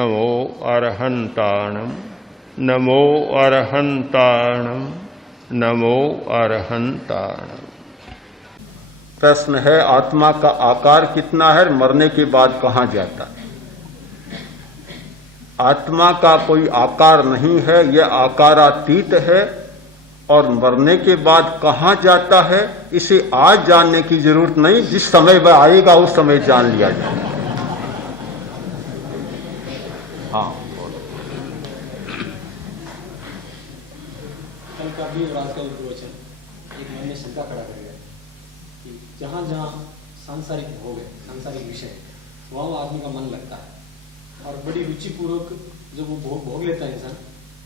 नमो अरहंताणम नमो अरहंताणम नमो अरहंताणम। प्रश्न है, आत्मा का आकार कितना है, मरने के बाद कहाँ जाता है? आत्मा का कोई आकार नहीं है, यह आकारातीत है और मरने के बाद कहाँ जाता है इसे आज जानने की जरूरत नहीं, जिस समय वह आएगा उस समय जान लिया जाएगा। हाँ, कल का भी और आज का प्रवचन एक मन में शंका खड़ा करेगा कि जहाँ जहाँ सांसारिक भोग है, सांसारिक विषय, वहाँ आदमी का मन लगता है और बड़ी रुचिपूर्वक जब वो भोग लेता है इंसान,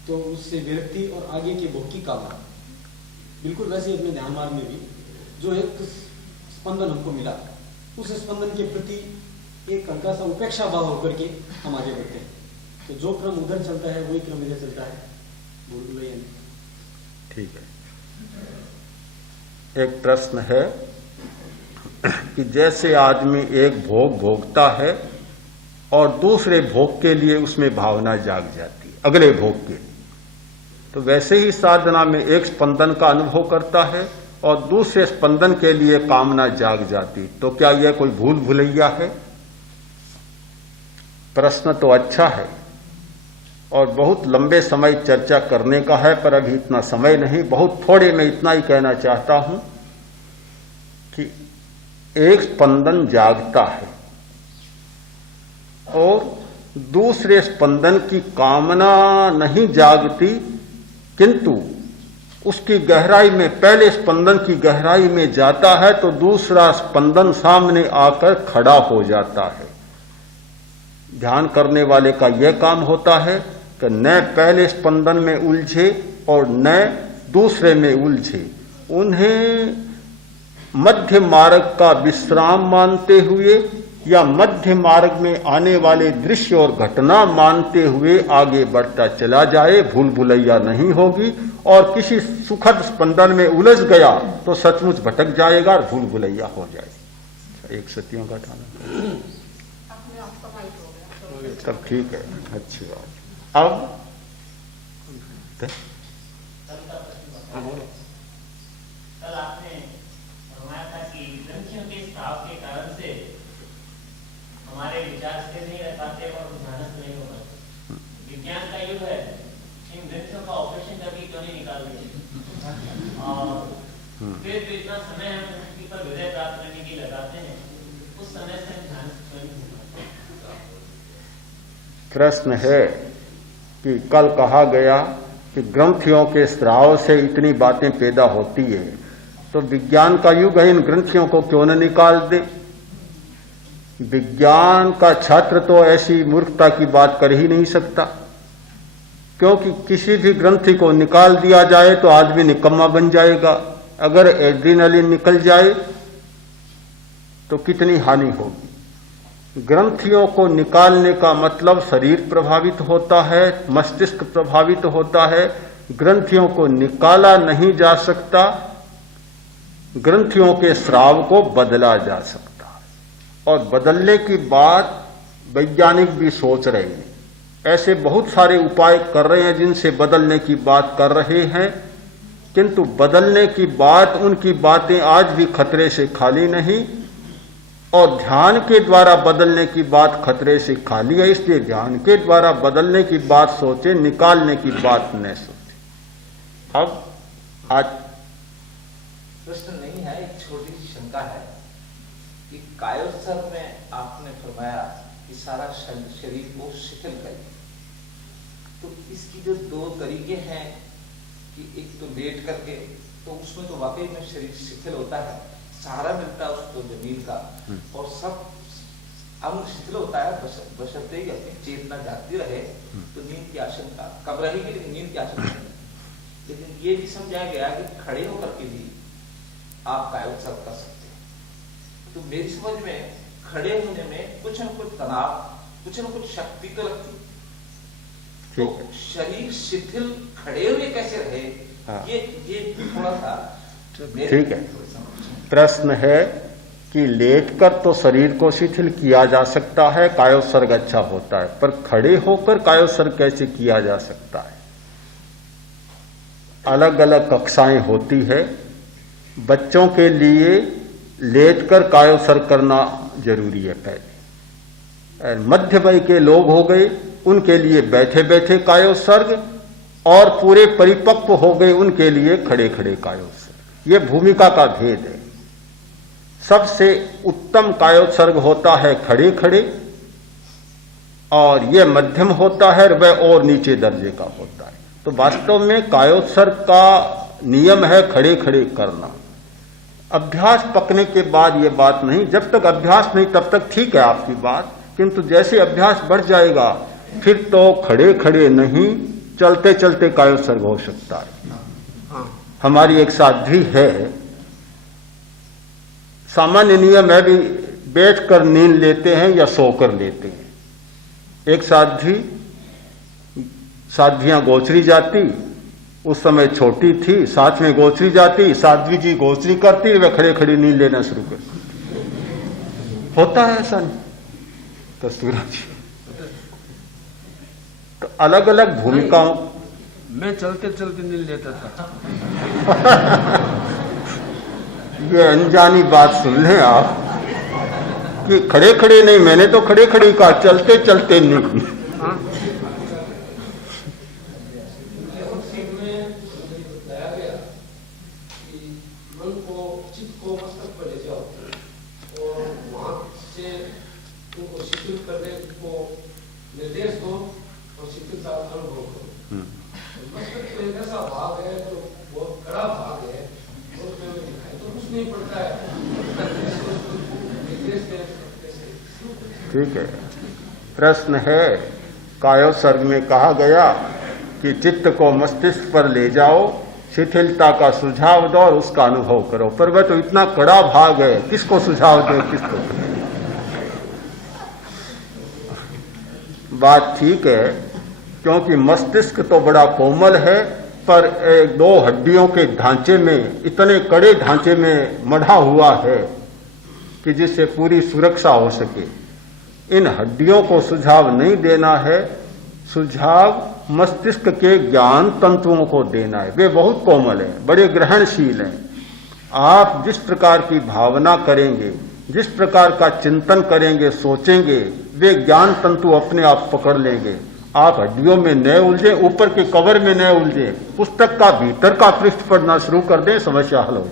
तो उससे विरक्ति और आगे के भोग की कामना। बिल्कुल वैसे ही अपने ध्यान मार्ग में भी जो एक स्पंदन हमको मिला, उस स्पंदन के प्रति एक हल्का सा उपेक्षा भाव होकर के हम आगे बढ़ते हैं। तो जो क्रम उधर चलता है वही क्रम इधर चलता है। बोल रहे हैं। ठीक है। एक प्रश्न है कि जैसे आदमी एक भोग भोगता है और दूसरे भोग के लिए उसमें भावना जाग जाती है, अगले भोग के लिए, तो वैसे ही साधना में एक स्पंदन का अनुभव करता है और दूसरे स्पंदन के लिए कामना जाग जाती, तो क्या यह कोई भूल भुलैया है? प्रश्न तो अच्छा है और बहुत लंबे समय चर्चा करने का है, पर अभी इतना समय नहीं। बहुत थोड़े में इतना ही कहना चाहता हूं कि एक स्पंदन जागता है और दूसरे स्पंदन की कामना नहीं जागती, किंतु उसकी गहराई में, पहले स्पंदन की गहराई में जाता है तो दूसरा स्पंदन सामने आकर खड़ा हो जाता है। ध्यान करने वाले का यह काम होता है कि न पहले स्पंदन में उलझे और न दूसरे में उलझे, उन्हें मध्य मार्ग का विश्राम मानते हुए या मध्य मार्ग में आने वाले दृश्य और घटना मानते हुए आगे बढ़ता चला जाए। भूल भुलैया नहीं होगी और किसी सुखद स्पंदन में उलझ गया तो सचमुच भटक जाएगा और भूल भुलैया हो जाएगा। एक सतियों का ठाना तब ठीक है, अच्छी बात। अब कल आपने फरमाया था कि ग्रंथियों के स्राव के कारण से हमारे विचार स्थिर नहीं रह पाते और ध्यानस्थ नहीं हो पाते। विज्ञान का युग है, इन ग्रंथियों का ऑपरेशन करके क्यों नहीं निकाल देते? और फिर भी इतना समय हम उनके पर विजय प्राप्त करने की लगाते हैं, उस समय से हम ध्यानस्थ क्यों नहीं हो पाते? प्रश्न है कि कल कहा गया कि ग्रंथियों के स्राव से इतनी बातें पैदा होती है, तो विज्ञान का युग है, इन ग्रंथियों को क्यों न निकाल दे? विज्ञान का छात्र तो ऐसी मूर्खता की बात कर ही नहीं सकता, क्योंकि किसी भी ग्रंथि को निकाल दिया जाए तो आदमी निकम्मा बन जाएगा। अगर एड्रीनलिन निकल जाए तो कितनी हानि होगी। ग्रंथियों को निकालने का मतलब शरीर प्रभावित होता है, मस्तिष्क प्रभावित होता है। ग्रंथियों को निकाला नहीं जा सकता, ग्रंथियों के स्राव को बदला जा सकता है और बदलने की बात वैज्ञानिक भी सोच रहे हैं। ऐसे बहुत सारे उपाय कर रहे हैं जिनसे बदलने की बात कर रहे हैं, किंतु बदलने की बात, उनकी बातें आज भी खतरे से खाली नहीं और ध्यान के द्वारा बदलने की बात खतरे से खाली है। इसलिए ध्यान के द्वारा बदलने की बात सोचे, निकालने की बात न सोचे। अब आज प्रश्न नहीं है, एक छोटी सी शंका है कि कायोत्सर्ग में आपने फरमाया कि सारा शरीर को शिथिल करिए, तो इसकी जो दो तरीके हैं कि एक तो लेट करके, तो उसमें तो वाकई में शरीर शिथिल होता है, सहारा मिलता है उसको जमीन का और सब अंग शिथिल होता है, बशर्ते ही अपनी चेतना जागती रहे तो नींद की आशंका कब रहेगी, लेकिन नींद की आशंका नहीं। लेकिन ये भी समझाया गया कि खड़े होकर के भी आप कायोत्सर्ग कर सकते हैं। तो मेरी समझ में खड़े होने में कुछ न कुछ तनाव, कुछ न कुछ शक्ति तो लगती, तो शरीर शिथिल खड़े हुए कैसे रहे? हाँ। ये थोड़ा सा ठीक है। प्रश्न है कि लेटकर तो शरीर को शिथिल किया जा सकता है, कायोत्सर्ग अच्छा होता है, पर खड़े होकर कायोत्सर्ग कैसे किया जा सकता है? अलग अलग कक्षाएं होती है। बच्चों के लिए लेटकर कायोत्सर्ग करना जरूरी है पहले। मध्य वय के लोग हो गए, उनके लिए बैठे बैठे कायोत्सर्ग, और पूरे परिपक्व हो गए उनके लिए खड़े खड़े कायोत्सर्ग। ये भूमिका का भेद है। सबसे उत्तम कायोत्सर्ग होता है खड़े खड़े, और यह मध्यम होता है, वह और नीचे दर्जे का होता है। तो वास्तव में कायोत्सर्ग का नियम है खड़े खड़े करना। अभ्यास पकने के बाद यह बात नहीं, जब तक अभ्यास नहीं तब तक ठीक है आपकी बात, किंतु जैसे अभ्यास बढ़ जाएगा फिर तो खड़े खड़े नहीं, चलते चलते कायोत्सर्ग हो सकता है। हमारी एक साध्वी है, सामान्य नियम है भी बैठकर नींद लेते हैं या सोकर लेते हैं। एक साध्वियां गोचरी जाती, उस समय छोटी थी, साथ में गोचरी जाती, साध्वी जी गोचरी करती, वह खड़े खड़े नींद लेना शुरू करती। होता है ऐसा नहीं कस्तूरा जी? तो अलग अलग भूमिकाओं। मैं चलते चलते नींद लेता था। ये अनजानी बात सुन लें आप कि खड़े खड़े नहीं, मैंने तो खड़े खड़े कहा, चलते चलते नहीं। ठीक है। प्रश्न है, कायोत्सर्ग में कहा गया कि चित्त को मस्तिष्क पर ले जाओ, शिथिलता का सुझाव दो और उसका अनुभव करो, पर वह तो इतना कड़ा भाग है, किसको सुझाव दे, किसको? बात ठीक है, क्योंकि मस्तिष्क तो बड़ा कोमल है, पर एक दो हड्डियों के ढांचे में, इतने कड़े ढांचे में मढ़ा हुआ है कि जिससे पूरी सुरक्षा हो सके। इन हड्डियों को सुझाव नहीं देना है, सुझाव मस्तिष्क के ज्ञान तंतुओं को देना है। वे बहुत कोमल हैं, बड़े ग्रहणशील हैं। आप जिस प्रकार की भावना करेंगे, जिस प्रकार का चिंतन करेंगे, सोचेंगे, वे ज्ञान तंतु अपने आप पकड़ लेंगे। आप हड्डियों में न उलझे, ऊपर के कवर में न उलझे, पुस्तक का भीतर का पृष्ठ पढ़ना शुरू कर दें, समस्या हल हो